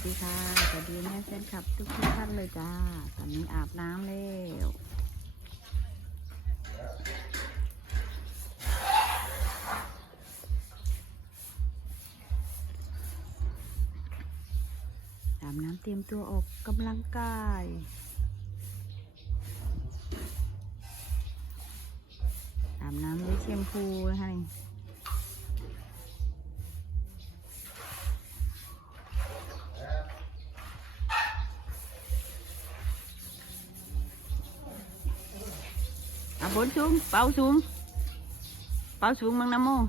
สดีค่ะ สวัสดีแม่แฟนคลับ ทุกท่านเลยจ้า ตอนนี้อาบน้ำแล้วอาบน้ำเตรียมตัวออกกำลังกายอาบน้ำด้วยแชมพูนะคะนี่ à bốn xuống bao xuống. Bao xuống bằng nam mô.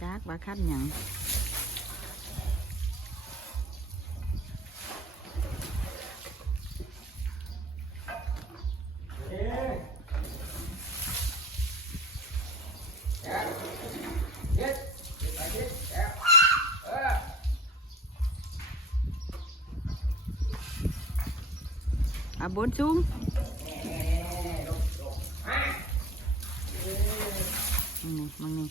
Chát bà khách nhận. อะบนสูงมึงนี่มังนี่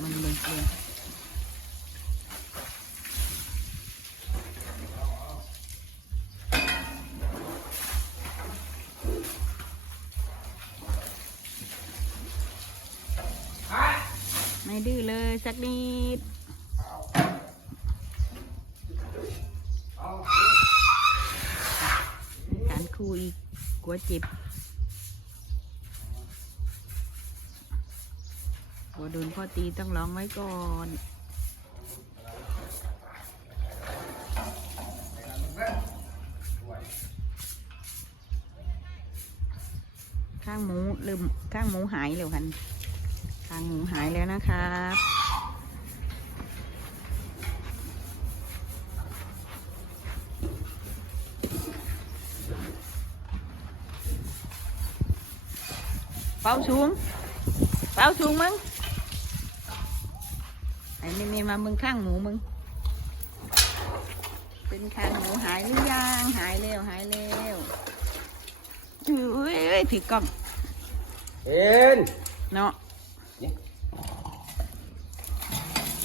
มึงเลยเลย ไม่ดื้อเลยสักนิดการครูอีกกลัวเจ็บกลัวโดนพ่อตีต้องร้องไว้ก่อนข้างหมูลืมข้างหมูหายแล้วคัน ข้างหมูหายแล้วนะครับเป้า xuống เป้า xuống มึงไอ้นี่มีมามึงข้างหมูมึง เป็นข้างหมูหายหรือยังหายแล้วหายแล้วอุ้ยเอ้ยถือกล้องเอ็นเนาะ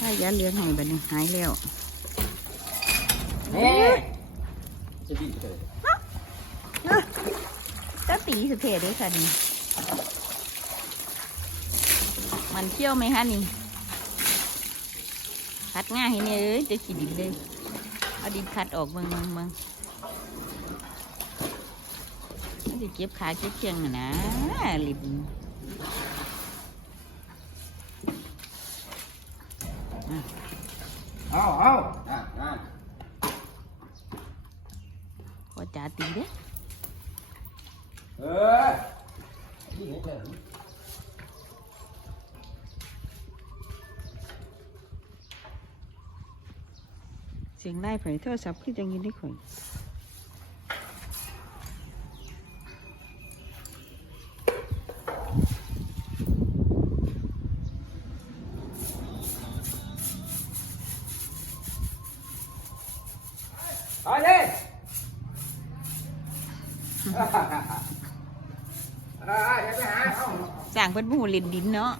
ถ้ายาเลี้ยงให้บัดนี้หายแล้วเฮ้จะดีเลยก็ตีสุดเทด้วยค่ะนี่ มันเที่ยวไหมคะนี่คัดง่ายให้เนี่ยเอ้ยจะขีดดินเลยเอาดินคัดออกเมืองเมืองเมืองมันจะเก็บขาเก็บเชียงน่ะนะลิบ เอาเอาอะอะขอจ่าตีเด้อเออนี่ไงเถิงเสียงไล่ไผ่โทรศัพท์คือจังยินได้ข่อย สร้างเป็นผู้เล่นดินเนาะ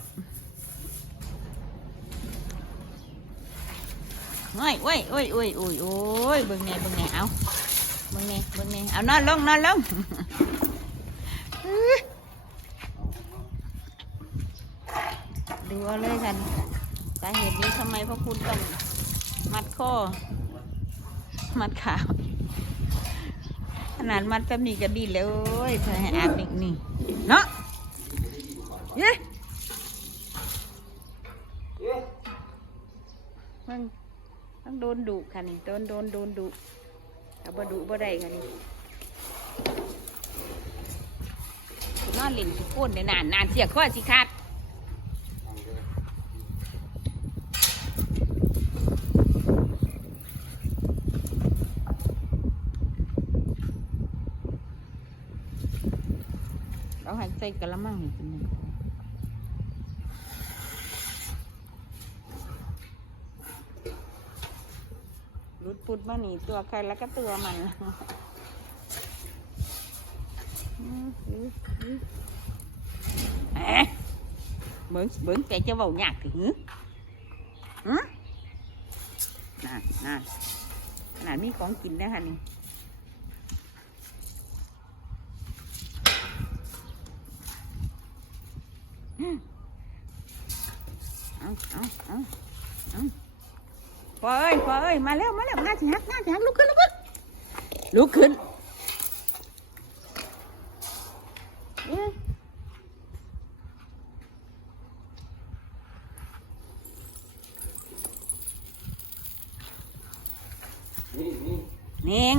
เฮ้ยเว้ยโอ้ยโอ้ยโอ้ยโอ้ยเบิ่งไงเบิ่งไงเอาเบิ่งไงเบิ่งไงเอานอนลงนอนลงดูเอาเลยกันสาเหตุนี้ทำไมพระคุณต้องมัดข้อมัดขา นาดมัดตำหนิก็ดีแล้วโอ้ยเธอให้อาบอีกนี่เนาะเย้มันต้องโดนดุค่ะนี่โดนโดนโดนดุเอาบ่ดุบ่ได้ค่ะนี่นอนเล่นขี้โคนเนี่ยนานนานเสียข้อสิขาด เอาให้ใส่กระมังให้กินหนึ่งรุดปุดมาหนีตัวใครแล้วก็ตัวมันอืมอืมอืมแหมเบิ้งเบิ้งแต่จะเบาหยากถึงหืมน่าน่าขนาดมีของกินนะฮะนี่ เอาเอาเอาเอาปอยปอยมาแล้วมาแล้วงาสิฮักงาสิฮักลุกขึ้นลุกขึ้นลุกขึ้นนี่นี่เน่ง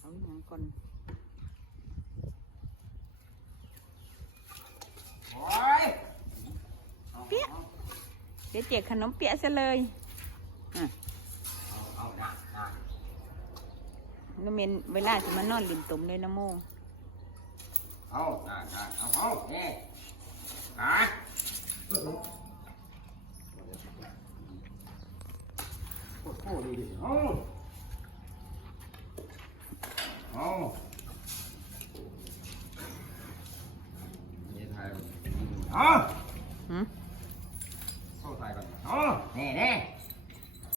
เอาหยังก่อน โอ้ย เปี๊ยะเดี๋ยวเจ๊ขนมเปี๊ยะซะเลยน้ำเมนเวลาจะมานอนริมตุ่มเลยนะโมเอาน่ะน่ะเอาเอานี่อะโอ้โหดูดิเอาเอาเนี่ยไทยเอา